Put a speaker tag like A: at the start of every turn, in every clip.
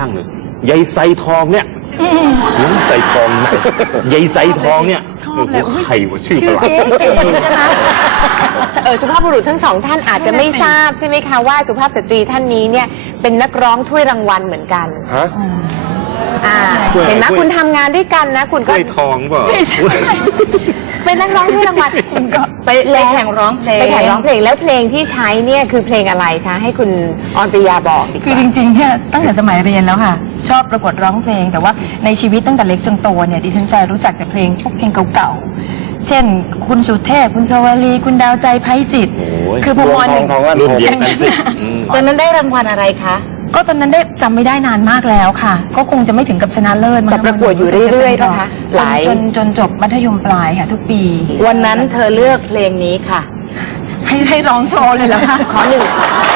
A: างเลยยายไซทองเนี่ยไซทองไหนยายไซทองเนี่ย
B: ชอบเลย
A: ใครวะชื่ออะไร
B: เก๋ใช่ไหม
C: สุภาพบุรุษทั้งสองท่านอาจจะไม่ทราบใช่ไหมคะว่าสุภาพสตรีท่านนี้เนี่ยเป็นนักร้องถ้วยรางวัลเหมือนกัน
A: ฮะ
C: เห็นไหมคุณทำงานด้วยกันนะคุณก็
A: ถ้วยทองเปล่า
C: เป็นนักร้องถ้วยรางวัลคุณก็ไป
B: แข่งร้องเพลง
C: ไปแข่งร้องเพลงแล้วเพลงที่ใช้เนี่ยคือเพลงอะไรคะให้คุณออนปริยาบอกดีกว่า
B: คือจริงๆเนี่ยตั้งแต่สมัยเรียนแล้วค่ะชอบประกวดร้องเพลงแต่ว่าในชีวิตตั้งแต่เล็กจนโตเนี่ยดิฉันจะรู้จักแต่เพลงพวกเพลงเก่าๆเช่นคุณสุเทพคุณชวลีคุณดาวใจไพจิตรคือพอม.1
A: รุ่นเดียวกันสิ
C: ตอนนั้นได้รางวัลอะไรคะ
B: ก็ตอนนั้นได้จำไม่ได้นานมากแล้วค่ะก็คงจะไม่ถึงกับชนะเลิศ
C: แต่ประกวดอยู่เรื่อยๆนะคะ
B: จนจบมัธยมปลายค่ะทุกปี
C: วันนั้นเธอเลือกเพลงนี้ค่ะ
B: ให้ร้องโชว์เลยเหรอคะ
C: ขอหนึ่ง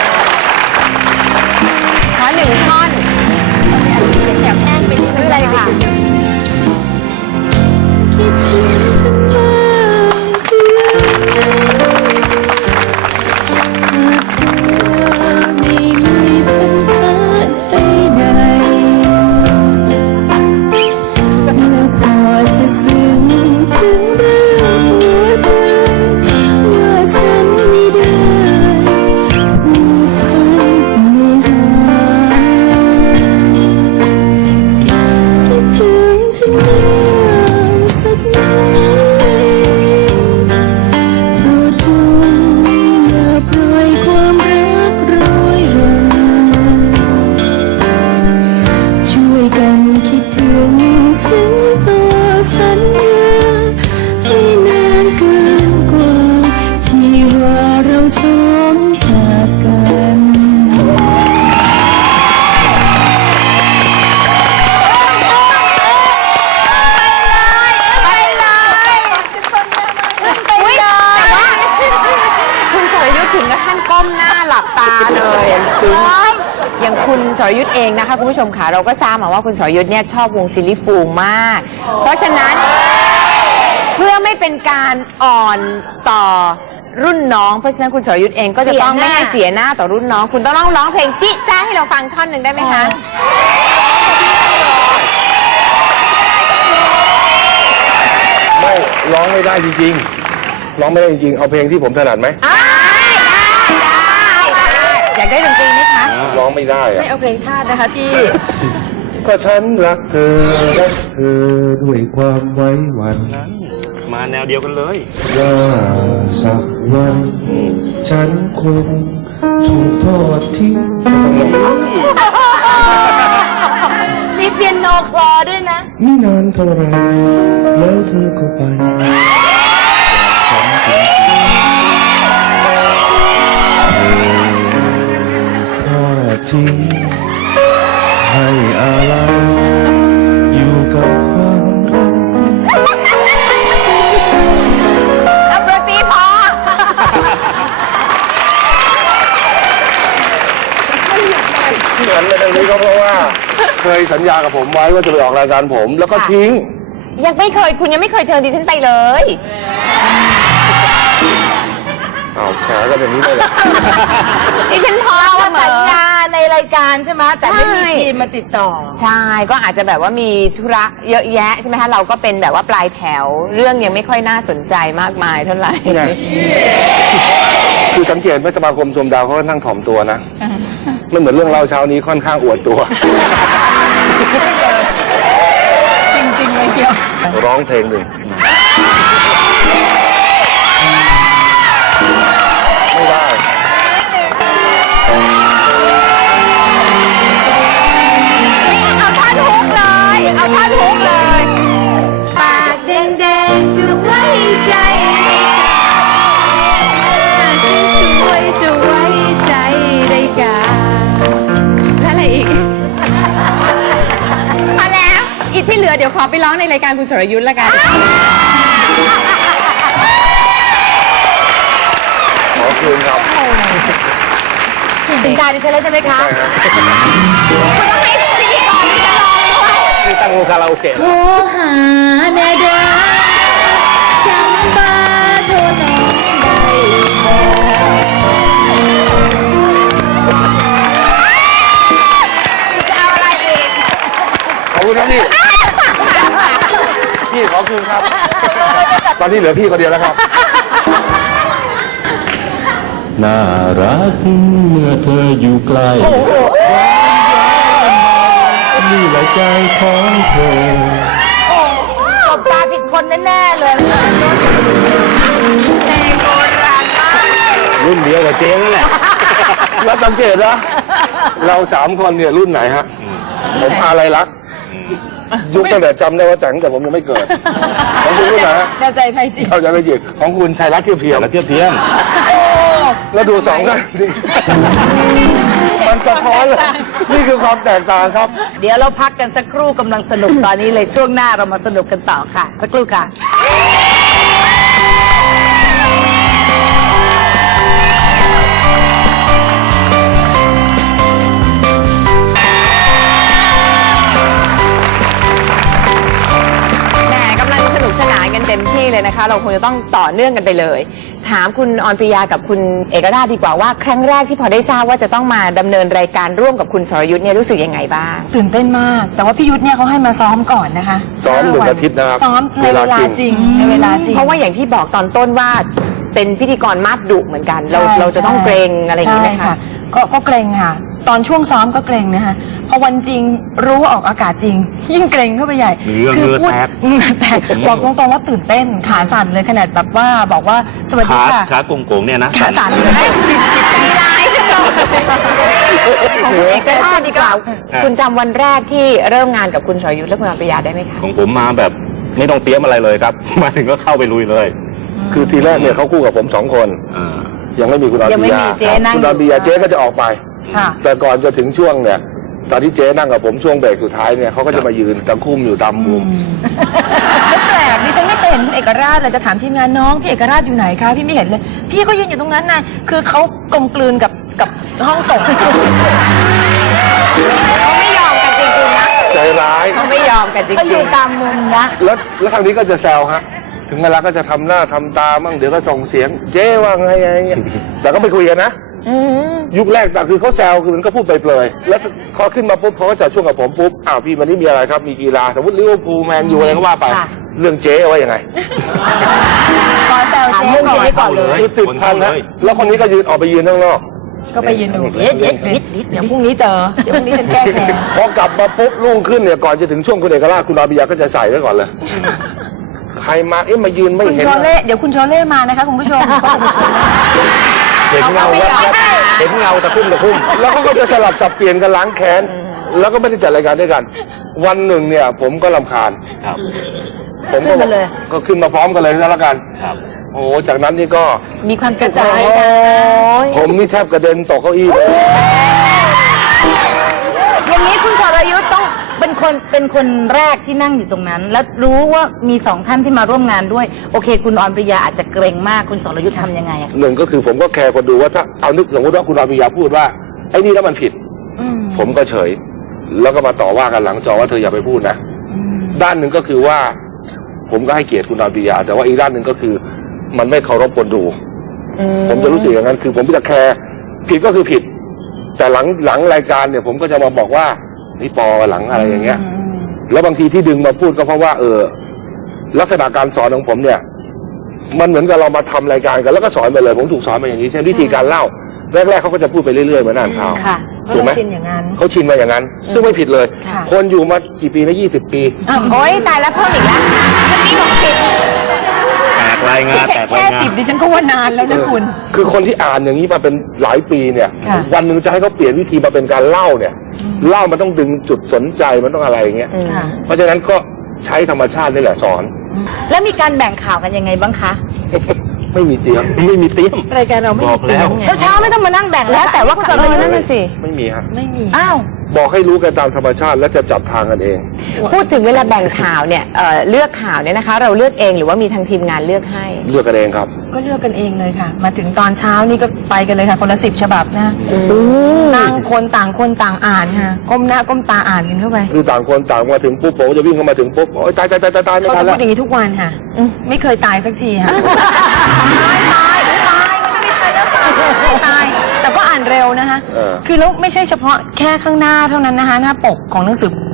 C: ท่อนแถวแห้งไปนิดนึงเลยค่ะอย่างคุณสรยุทธเองนะคะคุณผู้ชมค่ะเราก็ทราบมาว่าคุณสรยุทธเนี่ยชอบวงซิลลี่ฟูลมากเพราะฉะนั้นเพื่อไม่เป็นการอ่อนต่อรุ่นน้องเพราะฉะนั้นคุณสรยุทธเองก็จะต้องไม่ให้เสียหน้าต่อรุ่นน้องคุณต้องร้องเพลงจิ๊จ้าให้เราฟังท่อนหนึ่งได้ไหมคะ
D: ไม่ร้องไม่ได้จริงๆร้องไม่ได้จริงๆเอาเพลงที่ผมถนัดไหม
C: อยากได้ดนตรีไหมคะ
D: ร้องไม่ได้อะ
C: ไม่เอาเพลงชาตินะคะพี่
D: ก็ฉันรักเธอด้วยความไว้วัน
A: นั้นมาแนวเดียวกันเลย
D: ว่าสักวันฉันคงถูกทอดทิ้ง
C: มีเปียโนคลอด้วยนะ
D: ไม่นานเท่าไรแล้วเธอก็ไปฉันจริงทิ้งให้อะไรอยู่กับความรัก
C: เอาดนตรีพอ
D: เหมือนในตรงนี้ก็เพราะว่าเคยสัญญากับผมไว้ว่าจะไปออกรายการผมแล้วก็ทิ้ง
C: ยังไม่เคยคุณยังไม่เคยเชิญดิฉันไปเลย
D: เอาแฉกันอย่างนี้เลยเหรอ
C: ดิฉันพอว่าสัญญา
B: ในรายการใช่ไหมแต่ไม่มีทีมมาติดต่อ
C: ใช่ก็อาจจะแบบว่ามีธุระเยอะแยะใช่ไหมคะเราก็เป็นแบบว่าปลายแถวเรื่องยังไม่ค่อยน่าสนใจมากมายเท่าไหร่
D: คือสังเกตไหมสมาคมชมดาวเขานั่งถ่อมตัวนะไม่เหมือนเรื่องเล่าเช้านี้ค่อนข้างอวดตัว
B: จริงๆเลยเชียว
D: ร้องเพลงหนึ่งไม่ได้
C: เอาท่อนฮุกเลยเอาท่อนฮุกเลยปากแดงๆจะไว้ใจสวยๆจะไว้ใจได้กาแล้วอะไรอีกพอแล้วอีกที่เหลือเดี๋ยวขอไปร้องในรายการคุณสรยุทธ์ละกัน
D: ขอบคุณครับ
C: ถึงการดิฉันแล้วใช่ไหมคะคุณต้องให้พิธีกรดิฉันร้องด้วย
D: นี่ตั้งวงคาราโอเกะ
C: โทรหาแน่เด้อจำเบอร์โทรน้องได้จะเอาอะไรอีก
E: คุณครับพี่ พี่ขอคืนครับ ตอนนี้เหลือพี่คนเดียวแล้วครับ
D: น่ารักเมื่อเธออยู่ใกล้นี่แหละใจของเธอ
C: ตบตาผิดคนแน่ๆเลยเพลงโบราณมาก
A: รุ่นเดียวกับเจ๊นั่นแหละ
E: แล้วสังเกตนะ เรา3 คนเนี่ยรุ่นไหนฮะ ผมอะไรรัก ยุคตั้งแต่จำได้ว่าแต่งแต่ผมยังไม่เกิดของคุณรุ่นไหนฮะ
B: ดาวใจไพจิตร
E: เราจะไม่หยิบของคุณชัยรัตน์เทียบเทียม
A: แล้วเทียบเทียม
E: แล้วดู2กันมันสะท้อนเลยนี่คือความแตกต่างครับ
F: เดี๋ยวเราพักกันสักครู่กำลังสนุกตอนนี้เลยช่วงหน้าเรามาสนุกกันต่อค่ะ สักครู่ค่ะ
C: แหมกำลังสนุกสนานกันเต็มที่เลยนะคะ เราคงจะต้องต่อเนื่องกันไปเลย ถามคุณออนปริยากับคุณเอกราชดีกว่าว่าครั้งแรกที่พอได้ทราบว่าจะต้องมาดำเนินรายการร่วมกับคุณสรยุทธ์เนี่ยรู้สึกยังไงบ้าง
B: ตื่นเต้นมาก แต่ว่าพี่ยุทธเนี่ยเขาให้มาซ้อมก่อนนะคะ
E: ซ้อม
B: 5
E: 1
B: วัน
E: อาทิตย์นะครับ
B: ซ้อมในเวลาจริงในเวลาจริง
C: เพราะว่าอย่างที่บอกตอนต้นว่าเป็นพิธีกรมาดดุเหมือนกัน
B: ใช่
C: เราจะต้องเกรงอะไรอย่างนี้ไหม
B: ใช่
C: คะ
B: ก็เกรงค่ะ ตอนช่วงซ้อมก็เกรงนะคะพอวันจริงรู้ว่าออกอากาศจริง ยิ่งเกรงเข้าไปใหญ่
A: เหงื่อ
B: พูด
A: แตก
B: เหงื่อแตกบอกตรงๆว่าตื่นเต้นขาสั่นเลยขนาดแบบว่าบอกว่าสวัสดี
A: ขา
B: ค่ะ
A: ขาโกงๆเนี่ยนะ
B: ขาสั่นเลย
C: ร้ายจังเลยของคุณเอกราชดีกว่าคุณจำวันแรกที่เริ่มงานกับคุณสรยุทธ์และคุณออนปริยาได้ไหมคะ
A: ของผมมาแบบไม่ต้องเตรียมอะไรเลยครับ มาถึงก็เข้าไปลุยเลย
E: คือทีแรกเนี่ยเขาคู่กับผม2 คน
A: อ่า
E: ยังไม่มีคุณออน
F: ยัง
E: ป
F: ไม่
E: ริยา
F: มีเจ๊นั่ง
E: คุณออนปริยาเจ๊ก็จะออกไป
B: ค่ะ
E: แต่ก่อนจะถึงช่วงเนี่ย ตอนที่เจ๊นั่งกับผมช่วงเบรกสุดท้ายเนี่ยเขาก็จะมายืนตะคุ่มอยู่ตามมุม
B: ไม่แปลกดิฉันไม่เคยเห็นเอกราชเลยจะถามทีมงานน้องพี่เอกราชอยู่ไหนคะพี่ไม่เห็นเลย พี่ก็ยืนอยู่ตรงนั้นนายคือเขากลมกลืนกับห้องส่ง
C: เขาไม่ยอมกันจริงๆนะ
E: ใจร้าย
C: เขาไม่ยอมกันจริ
F: ก็อยู่
C: ง
F: ตามมุมนะ
E: แล้วทางนี้ก็จะแซวฮะ ถึงเวลาก็จะทำหน้าทำตามั่งเดี๋ยวก็ส่งเสียง เจ๊ว่าไงอะไรเงี้ย แต่ก็ไม่คุยกันนะ
C: ๆอืม
E: ยุคแรกแต่คือเขาแซวคือมันก็พูดไปเปลยๆแล้วพอขึ้นมาปุ๊บเขาก็จะช่วงกับผมปุ๊บอ้าวพี่วันนี้มีอะไรครับมีกีฬาสมมติลิเวอร์พูลแมนยูอะไรก็ว่าไป
F: ค่ะ
E: เรื่องเจ๊ว่ายังไง
B: ขอแซวเจ๊ก่อน
A: เข้าเลย
E: คือติดพันนะแล้วคนนี้ก็ยืนออกไปยืนข้างนอก
B: ก็ไปยืนดูเดี๋ยวพรุ่งนี้เจอเดี๋ยวพรุ่งนี้ฉันแก้แค้น
E: พอกลับมาปุ๊บรุ่งขึ้นเนี่ยก่อนจะถึงช่วงคุณเอกราชคุณอาบิยาก็จะใส่ไว้ก่อนเลย ใครมามายืนไม่
B: คุณ
E: เห็น
B: โชเล่เดี๋ยวคุณโชเล่มานะคะคุณผู้ชมก็คุณโชเล่
A: เห็นเงาแวบๆเห็นเงาตะคุ่มตะคุ่ม
E: แล้วเขาก็จะสลับสับเปลี่ยนกันล้างแค้นแล้วก็ไม่ได้จัดรายการด้วยกัน วันหนึ่งเนี่ย ผมก็รำคาญ
A: ครับ
E: ผมก็
F: ขึ้นมาเลย
E: ก็ขึ้นมาพร้อมกันเลยแล้วกัน
A: ครับ
E: โอ้โหจากนั้นนี่ก็
C: มีความสุขใจ
E: ผมนี่แทบกระเด็นตกเก้าอี้เลย
F: อย่างนี้คุณสรยุทธ์ต้องเป็นคนแรกที่นั่งอยู่ตรงนั้น แล้วรู้ว่ามี2 ท่านที่มาร่วมงานด้วย โอเค คุณออนปริยาอาจจะเกรงมากคุณสรยุทธ์ทำยังไงอะ
E: หนึ่งก็คือผมก็แคร์คนดูว่าถ้าเอานึกสมมติว่าคุณอาบิยาพูดว่าไอ้นี่แล้วมันผิด ผมก็เฉย แล้วก็มาต่อว่ากันหลังจอว่าเธออย่าไปพูดนะ ด้านหนึ่งก็คือว่า ผมก็ให้เกียรติคุณอาบิยา แต่ว่าอีกด้านหนึ่งก็คือ มันไม่เคารพคนดู ผมจะรู้สึกอย่างนั้นคือผมจะแคร์ผิดก็คือผิด แต่หลังรายการเนี่ย ผมก็จะมาบอกว่านี่ปอหลังอะไรอย่างเงี้ย แล้วบางทีที่ดึงมาพูดก็เพราะว่าลักษณะการสอนของผมเนี่ย มันเหมือนกับเรามาทำรายการกันแล้วก็สอนไปเลย ผมถูกสอนมาอย่างนี้ใช่ไหมวิธีการเล่าแรกๆเขาก็จะพูดไปเรื่อยๆเหมือนอ่านข่าว
B: ค่ะ
E: ถูกไหม
B: ชินอย่างนั้น
E: เขาชินมาอย่างนั้น ซึ่งไม่ผิดเลย
B: ค่ะ
E: คนอยู่มากี่ปีนะ20 ปี
C: โอ๊ยตายแล้วเพิ่มอีกแล้วเมื่อกี้บอกผิด
A: แตกรายงานแตก
B: แค่
A: รายงาน
B: 10ดิฉันก็ว่านานแล้วนะคุณ
E: คือคนที่อ่านอย่างนี้มาเป็นหลายปีเนี่ย
B: ค่ะ
E: วันหนึ่งจะให้เขาเปลี่ยนวิธีมาเป็นการเล่าเนี่ย เล่ามันต้องดึงจุดสนใจมันต้องอะไรอย่างเงี้ย
B: ค่ะ
E: เพราะฉะนั้นก็ใช้ธรรมชาตินี่แหละสอน
F: แล้วมีการแบ่งข่าวกันยังไงบ้างคะ
E: ไม่มีเตรียม
A: ไม่มีเตรียม
B: รายการเราไม่
A: บ
B: มี
A: อก
B: เตรี
A: แล้
B: ยว มไง
F: เช้าๆไม่ต้องมานั่งแบ่ง
C: แล้วแต่ว่า
F: คุณ
C: เกิดอะไรนั่นน่ะสิ
E: ไม่มีฮะ
B: ไม่มี
F: อ้าว
E: บอกให้รู้กันตามธรรมชาติแล้วจะจับทางกันเอง
C: พูดถึงเวลาแบ่งข่าวเนี่ยเลือกข่าวเนี่ยนะคะ เราเลือกเองหรือว่ามีทางทีมงานเลือกให้
E: เลือกกันเองครับ
B: ก็เลือกกันเองเลยค่ะ มาถึงตอนเช้านี่ก็ไปกันเลยค่ะ คนละ10 ฉบับนะนั่งคนต่างอ่านค่ะ ก้มหน้าก้มตาอ่านกันเข้าไป
E: คือต่างคนต่างมาถึงปุ๊บผมก็จะวิ่งเข้ามาถึงปุ๊บโอ๊ยตายไม่
B: เขา
E: ทัน
B: จะพู
E: แล้
B: ด
E: ว
B: อย่างนี้ทุกวันค่ะ ไม่เคยตายสักทีค่ะ ตาย แต่ก็อ่านเร็วนะคะ คือแล้วไม่ใช่เฉพาะแค่ข้างหน้าเท่านั้นนะคะ หน้าปกของหนังสือ